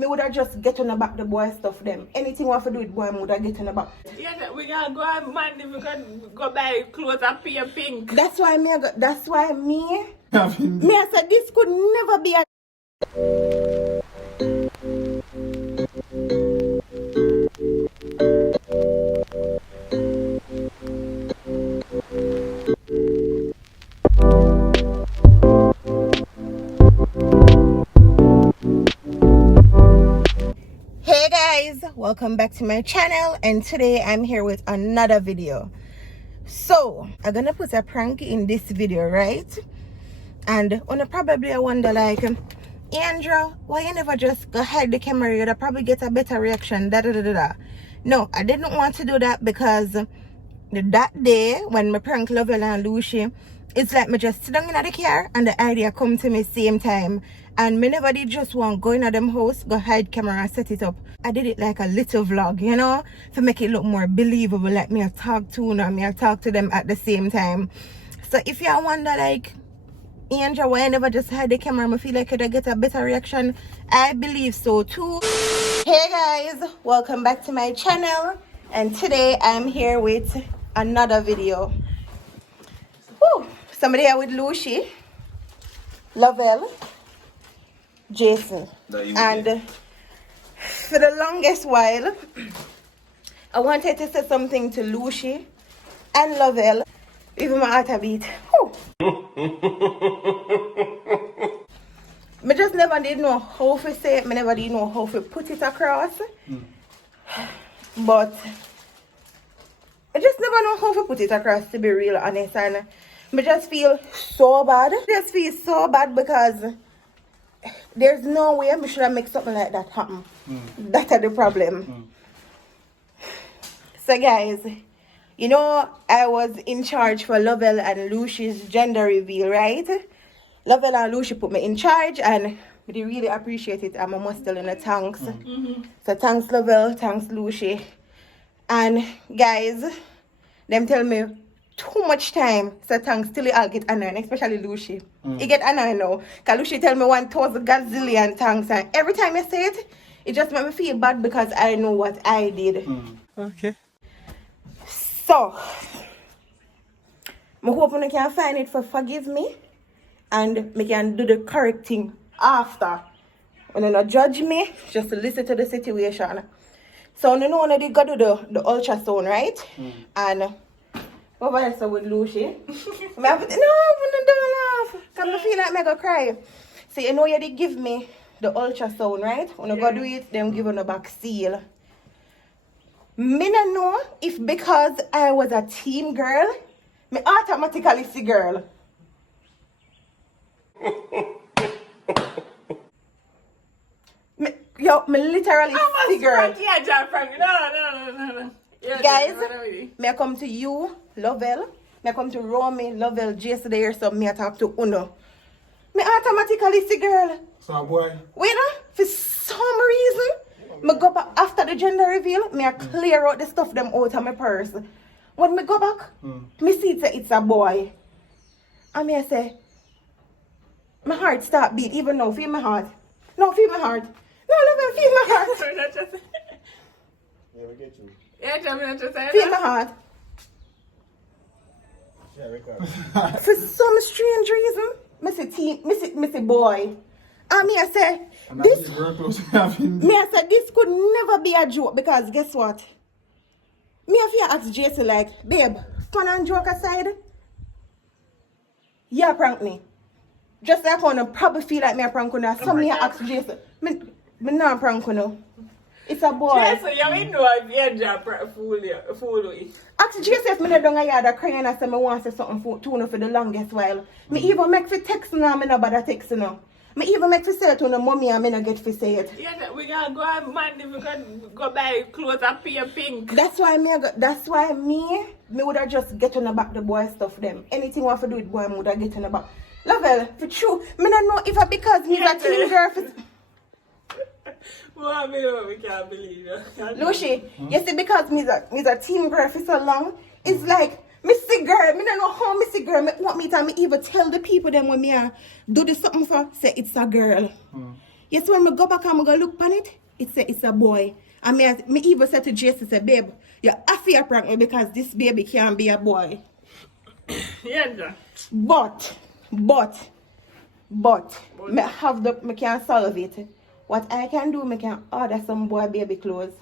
Me would have just get on the back the boy stuff them. Anything want to do with boy, I would have get on the back. Yeah, we gotta go and Monday, we can go buy clothes and pay pink. That's why me I said this could never be a Hey guys, welcome back to my channel, and today I'm here with another video. So I'm gonna put a prank in this video, right? And on probably I wonder like, Andrew, why you never just go hide the camera? You'd probably get a better reaction. No, I didn't want to do that because that day when me prank Lovell and Luci, it's like me just sit down in the car and the idea come to me same time. And me never did just want go in them house, go hide camera and set it up. I did it like a little vlog, you know, to make it look more believable, like me I talk to them, me I talk to them at the same time. So if you wonder like, Angel, why I never just hide the camera, I feel like I'd get a better reaction, I believe so too. Hey guys, welcome back to my channel, and today I'm here with another video. Woo! Somebody here with Luci, Lovell, Jason, and for the longest while I wanted to say something to Luci and Lovell, even my heart a beat. I just never did know how to say it. I never did know how to put it across. But I just never know how to put it across, to be real honest. And I just feel so bad. I just feel so bad because there's no way I should have made something like that happen. That's the problem. So guys, you know I was in charge for Lovell and Luci's gender reveal, right? Lovell and Luci put me in charge, and I really appreciate it. I'm almost still in the thanks. So thanks Lovell, thanks Luci. And guys, them tell me too much time, so thanks till I'll get annoyed, especially Luci. He get annoyed now, because Luci tell me 1,000 gazillion thanks, and every time I say it, it just makes me feel bad because I know what I did. Okay. So, I hope you can find it for forgive me, and me can do the correct thing after. When you not judge me, just listen to the situation. So, you know when I did go do the ultrasound, right? And over there so with Luci. No, I'm not laugh. Because I feel like I go cry. So you know you did give me the ultrasound, right? When I go do it, them give on the back seal. Me not know if because I was a team girl, me automatically see girl. me literally see girl. No. Guys, may I come to you, Lovell? May I come to Romy, Lovell, Jason there, so me I talk to Uno. Me automatically see girl. So boy. Wait for some reason, me go back after the gender reveal, me I clear out the stuff them out of my purse. When me go back, me see it's a boy. And me I say, my heart start beat, even now, feel my heart. No, feel my heart. No, Lovell, feel my heart. Yeah, we get you. Feel my heart. Yeah, record. For some strange reason, me say boy. And me I say, this could never be a joke, because guess what? Me if you ask Jason like, babe, fun and joke aside, yeah, prank me. Just like I probably feel like me a prank you. So me I ask Jason, me not prank you. It's a boy. Jason, you know if you fool you. Ask Jason if me not down a yard crying and say me want to say something to you for the longest while. Me even make for text now, me not bother text now. Me even make for say it to no mommy and me not get for say it. Yeah, we gotta go and Monday, we can go buy clothes and pay pink. That's why me would have just get on the back the boy stuff them. Anything want to do with boy, I would have get on the back. Lovell, for true, me not know if I because me's a team girl for... Well, we can't believe it. Luci, you see, because me's a team girl for so long, it's like, Missy girl, me don't know how Missy girl me want me to me even tell the people them when me do this something for, say it's a girl. Yes, when I go back and I go look on it, it's a boy. And me even said to Jason, say, babe, you have to prank me because this baby can't be a boy. Yeah. But, me can solve it. What I can do, me can order some boy baby clothes.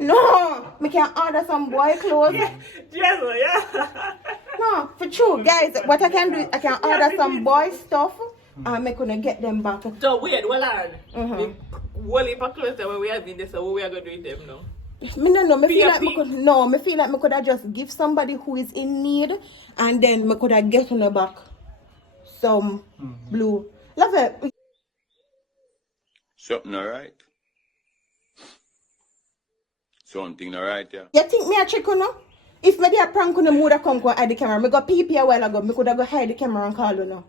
No, me can order some boy clothes. Yeah. No, for true, guys. What I can do is I can order some boy stuff and me gonna get them back. So wait, hold on. What if I close them when we have been there, so what we are gonna do with them now? Me no know. Me feel like me could have just give somebody who is in need, and then me could have get on the back some blue. Love it. Something alright. Something alright, yeah. You think me a trick or no? If me dey prank on the mood come go hide the camera, me go pee a while ago. Me could have go hide the camera and call you now.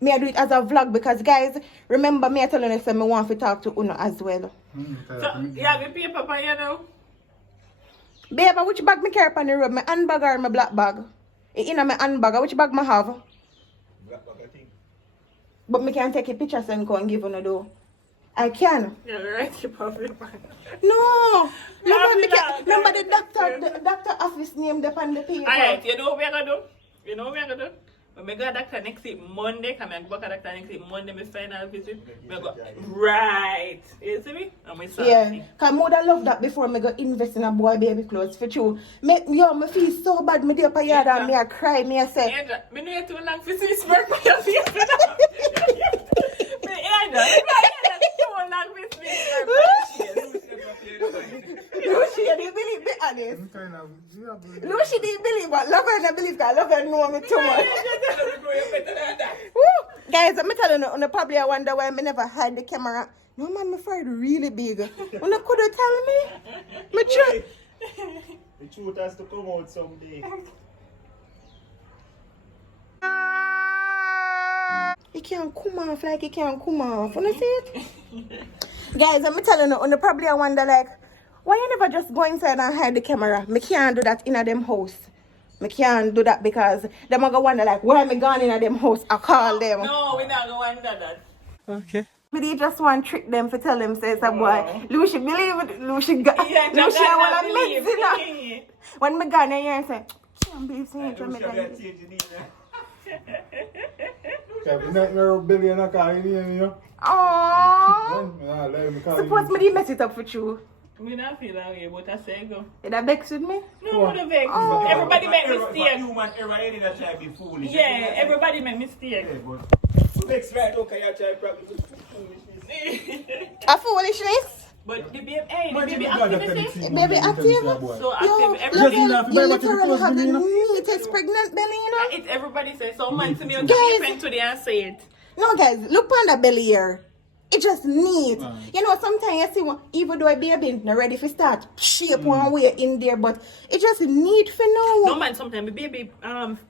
Me I do it as a vlog because guys, remember me I tell you say me want to talk to Uno as well. So you have a paper for you now? Babe, which bag me carry on the road? My handbag or my black bag? It in my handbag. Which bag me have? Black bag, I think. But me can take a picture and go and give Uno though. I can. Yeah, right. Keep off your back. No. Yeah, Remember the doctor office name there on the paper. Alright, you know what we're gonna do? When we go to doctor next week Monday, come and go to doctor next week Monday, my final visit. We go right. You see me? And we start. Yeah. Cause I would love that before me go invest in a boy baby clothes for true. Me feel so bad. Me dey up a yard and me I cry. Me I say. Andrew, me know you too long for see smirk for your face. Me Andrew, too long for see smirk for your face. Luci, do you believe? Be honest. Luci, do you believe? But love her and believe. Cause love her know me too much. Woo. Guys, I'm telling you, on probably I wonder why I never hide the camera. No man, my friend really big. When you could have tell me, me try. The truth has to come out someday. It can't come off like it can't come off. You see it? Guys, I'm telling you, on probably I wonder like, why you never just go inside and hide the camera? Me can't do that in a them house. Me can't do that because them are gonna wonder like, why am I gone in a them house? I call them. No, we're not gonna wonder that. Okay. But they just want to trick them for tell them say it's a boy. Luci believe it. Luci got. Yeah, Luci I want to believe. mix it up. When me gone in here and say, can't be saying to me that. Aww. Suppose me did mess it up for you. We not feel that way, but I say go. Did that vex with me? No, the vex. Everybody make mistakes. Human error, any that try to be foolish. Yeah, everybody make mistakes. Vex right, okay, I try to practice foolishness. A foolishness? But the baby, hey, the baby activity. Baby active? So Yo, active. look, Everybody, you literally have the neatest pregnant belly, you know? it's everybody say so man to me on the pen today and say it. No, guys, look on the belly here. It just neat. You know, sometimes you see one, even though a baby not ready for start, shape one way in there, but it just neat for now. No man, sometimes the baby,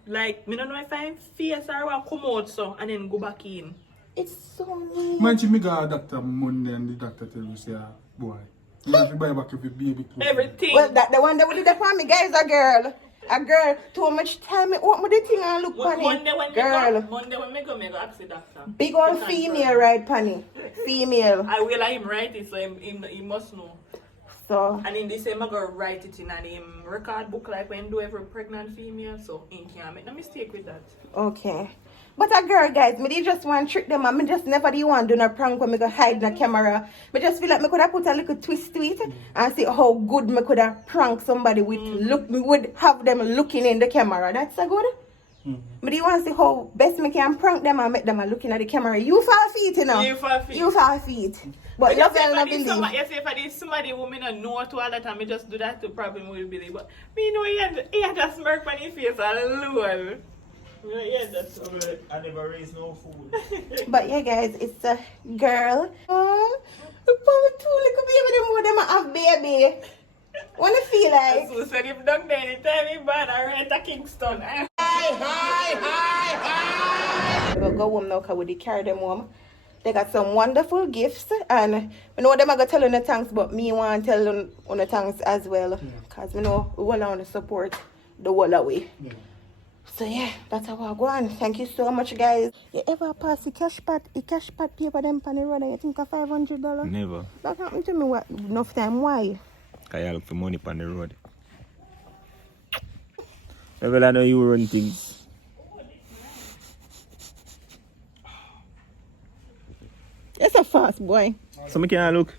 like, me don't know if I face or I come out so, and then go back in. It's so neat. Man, she make a doctor Monday and the doctor tell you, say, boy, you have to buy back if your baby clothes. Everything. Well, that the one that will do that for me, guys, a girl. A girl too much time me what the thing and look on Monday it. when Girl. Monday when me go ask the doctor. Big old female, right, Panny? Female. I will let him write it so he must know. So And in the same I go write it in a him record book like when do every pregnant female, so he can't make no mistake with that. okay. But a girl, guys, me they just want to trick them and me just never do want to do no prank when me go hide in the camera. Me just feel like me could have put a little twist to it and see how good me could have prank somebody with look me would have them looking in the camera. That's so good. Me do want to see how best me can prank them and make them looking at the camera. You fall feet, you know. You fall feet. You fall feet. But You love say and not believe. you say if I did somebody who me not know to all the time, me just do that to problem will believe. But me know he had a smirk on his face and lol. Yeah, that's So, I never raised no food. But yeah, guys, it's a girl. Oh, probably two little baby, the more them have baby. Wanna feel like? so said if don't do anytime he bad, I rent a Kingston. We'll go home now because we carry them home. They got some wonderful gifts and I know them are going to tell you the thanks, but me want to tell them on the thanks as well because we know we want to support the whole way. Yeah. So yeah, that's how I go on. Thank you so much, guys. You ever pass the cash pot paper them on the road and you think of $500? Never. That happened to me what enough time. Why? I look for money on the road. Well, I know you run things. It's a fast boy. So me can look.